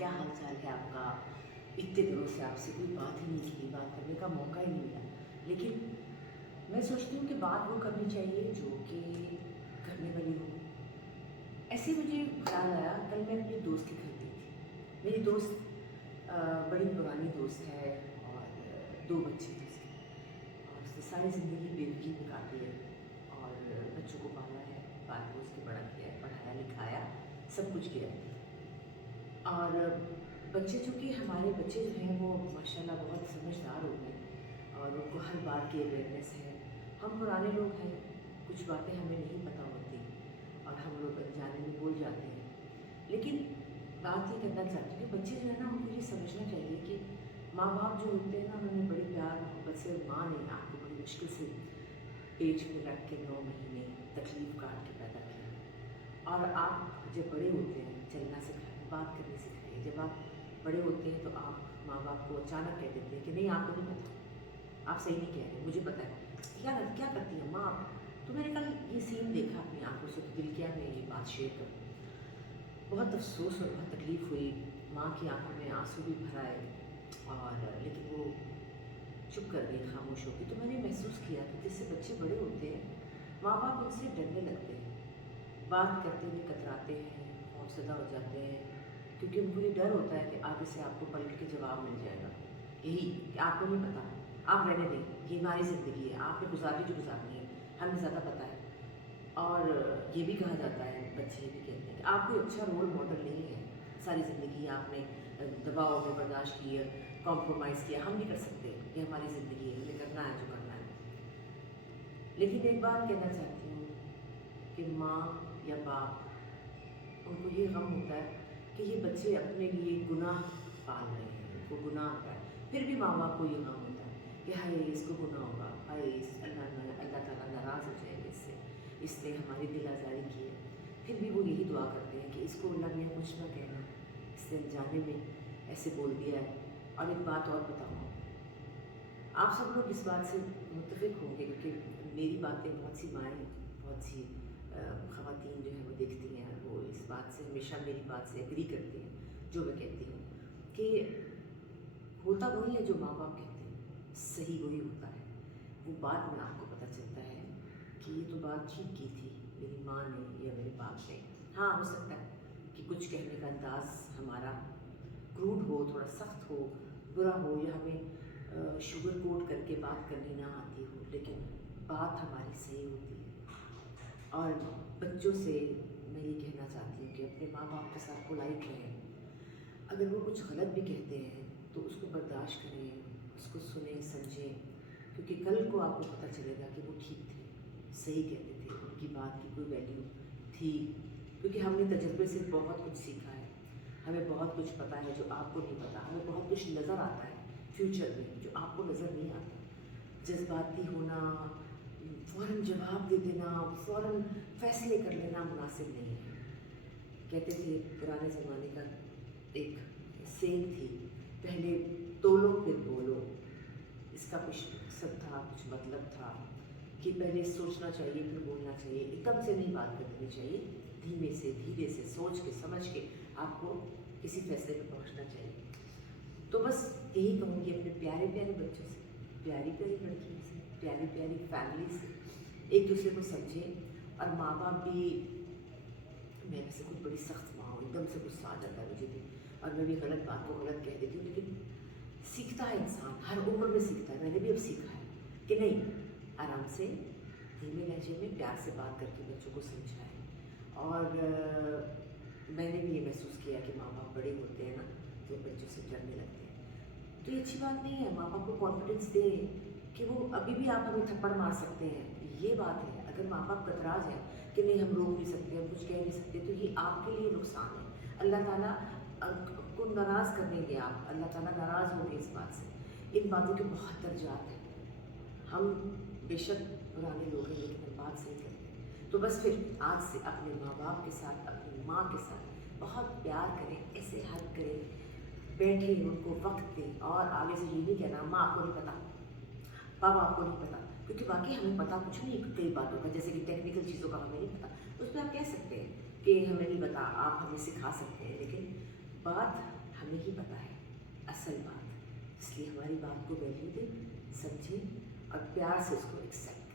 क्या हाल चाल है आपका? इतने दिनों से आपसे कोई बात ही नहीं की, बात करने का मौका ही नहीं मिला। लेकिन मैं सोचती हूँ कि बात वो करनी चाहिए जो कि करने वाली हो। ऐसे ही मुझे ख़्याल आया, कल मैं अपनी दोस्त के घर गई थी। मेरी दोस्त बड़ी पुरानी दोस्त है और 2 बच्चे हैं उसके और उसने सारी ज़िंदगी बेवकूफ़ी में काटी है और बच्चों को पाला है, पाल-पोस के बड़ा किया है, पढ़ाया-लिखाया, सब कुछ किया है। और बच्चे चूँकि हमारे बच्चे जो हैं वो माशाल्लाह बहुत समझदार हो गए और उनको हर बात की अवेयरनेस है। हम पुराने लोग हैं, कुछ बातें हमें नहीं पता होती और हम लोग अनजाने में बोल जाते हैं। लेकिन बात ये करना चाहती हूँ कि बच्चे जो है ना उनको ये समझना चाहिए कि माँ-बाप जो होते हैं ना उन्होंने बड़ी प्यार मोहब्बत से माँ ने आपको बड़ी मुश्किल से पेट में रख के 9 महीने तकलीफ़ काट के पैदा किया। और आप जब बड़े होते हैं चलना सिखाएँ, बात करनी सिखाइए। जब आप बड़े होते हैं तो आप माँ-बाप को अचानक कह देते हैं कि नहीं आपको नहीं पता, आप सही नहीं कह रहे, मुझे पता है। क्या क्या करती है माँ आप? तो मैंने कल ये सीन देखा अपनी आँखों से तो दिल किया मैं ये बात शेयर करूँ। बहुत अफ़सोस और बहुत तकलीफ़ हुई, माँ की आँखों में आँसू भी भर आए और लेकिन वो चुप कर गई, खामोश हो गई। तो मैंने महसूस किया कि जैसे बच्चे बड़े होते हैं, माँ-बाप उनसे डरने लगते हैं। बात करते हुए कतराते हैं, खौफज़दा हो जाते हैं, क्योंकि उनको ये डर होता है कि आगे से आपको पलट के जवाब मिल जाएगा। यही कि आपको नहीं पता, आप रहने दें, ये हमारी ज़िंदगी है, आपने गुज़ारनी जो गुज़ारनी है, हमें ज़्यादा पता है। और ये भी कहा जाता है, बच्चे ये भी कहते हैं कि आप कोई अच्छा रोल मॉडल नहीं है, सारी ज़िंदगी आपने दबाव में बर्दाश्त किया, कॉम्प्रोमाइज़ किया, हम नहीं कर सकते, ये हमारी ज़िंदगी है, हमें करना है जो करना है। लेकिन एक बात कहना चाहती हूँ कि माँ या बाप उनको ये गम होता है कि ये बच्चे अपने लिए गुनाह पाल रहे हैं, उनको गुनाह होता है। फिर भी माँ-बाप को ये गम होता है कि हाय इसको गुनाह होगा, हाय अल्लाह ताला नाराज़ हो जाएगा इससे, इसने हमारी दिल आज़ारी की है। फिर भी वो यही दुआ करते हैं कि इसको अल्लाह मियाँ कुछ ना कहना, इसने अनजाने में ऐसे बोल दिया है। और एक बात और बताऊँ, आप सब लोग इस बात से मुत्तफ़िक होंगे क्योंकि मेरी बातें बहुत सी माएँ, बहुत सी ख़वातीन जो हैं वो देखती हैं, वो इस बात से हमेशा मेरी बात से एग्री करती हैं, जो मैं कहती हूँ कि होता वही है जो माँ-बाप कहते हैं, सही वही होता है। वो बाद में आपको पता चलता है कि ये तो बात ठीक की थी मेरी माँ ने या मेरे बाप ने। हाँ, हो सकता है कि कुछ कहने का अंदाज़ हमारा क्रूड हो, थोड़ा सख्त हो, बुरा हो या हमें शुगर कोट करके बात करनी ना आती हो, लेकिन बात हमारी सही होती है। और बच्चों से मैं ये कहना चाहती हूँ कि अपने माँ-बाप के साथ पोलाइट रहें। अगर वो कुछ गलत भी कहते हैं तो उसको बर्दाश्त करें, उसको सुनें, समझें, क्योंकि कल को आपको पता चलेगा कि वो ठीक थे, सही कहते थे, उनकी बात की कोई वैल्यू थी। क्योंकि हमने तजुर्बे से बहुत कुछ सीखा है, हमें बहुत कुछ पता है जो आपको नहीं पता, हमें बहुत कुछ नज़र आता है फ्यूचर में जो आपको नज़र नहीं आता। जज़्बाती होना, फ़ौरन जवाब दे देना, फ़ौरन फ़ैसले कर लेना मुनासिब नहीं है। कहते थे पुराने ज़माने का एक सेंग थी, पहले तोलो फिर बोलो। इसका कुछ मकसद था, कुछ मतलब था कि पहले सोचना चाहिए फिर बोलना चाहिए, एकदम से नहीं बात कर देनी चाहिए, धीमे से धीरे से सोच के समझ के आपको किसी फैसले पे पहुंचना चाहिए। तो बस यही कहूँगी अपने प्यारे प्यारे बच्चों से, प्यारी प्यारी लड़कियों से, प्यारी प्यारी फैमिली से एक दूसरे को समझें। और माँ बाप भी, मैं वैसे खुद बड़ी सख्त माँ हूँ, एकदम से गुस्सा आ जाता है मुझे भी और मैं भी गलत बात को गलत कह देती हूँ, लेकिन सीखता है इंसान, हर उम्र में सीखता है। मैंने भी अब सीखा है कि नहीं, आराम से धीमे लहजे में प्यार से बात करके बच्चों को समझाएं। और मैंने भी ये महसूस किया कि माँ बाप बड़े होते हैं ना तो बच्चों से डरने लगते हैं, तो ये अच्छी बात नहीं है। माँ बाप को कॉन्फिडेंस दें कि वो अभी भी आप हमें थप्पड़ मार सकते हैं, ये बात है। अगर माँ बाप कतरा जाए कि नहीं हम रोक नहीं सकते, हम कुछ कह नहीं सकते, तो ये आपके लिए नुकसान है। अल्लाह ताला को नाराज़ कर देंगे आप, अल्लाह ताला नाराज़ होंगे इस बात से। इन बातों के बहुत दर्जात हैं, हम बेशक पुराने लोग हैं लेकिन हम बात सही करते हैं। तो बस फिर आज से अपने माँ बाप के साथ, अपनी माँ के साथ बहुत प्यार करें, ऐसे हग करें, बैठें, उनको वक्त दें और आगे से ये नहीं कहना माँ आपको नहीं पता, पापा आपको नहीं पता, क्योंकि बाकी हमें पता कुछ नहीं कई बातों का, जैसे कि टेक्निकल चीज़ों का हमें नहीं पता, उस पर आप कह सकते हैं कि हमें नहीं पता, आप हमें सिखा सकते हैं, लेकिन बात ہمیں ہی پتہ ہے اصل بات، اس لیے ہماری بات کو ویلیو دیں، سمجھیں اور پیار سے اس کو ایکسیپٹ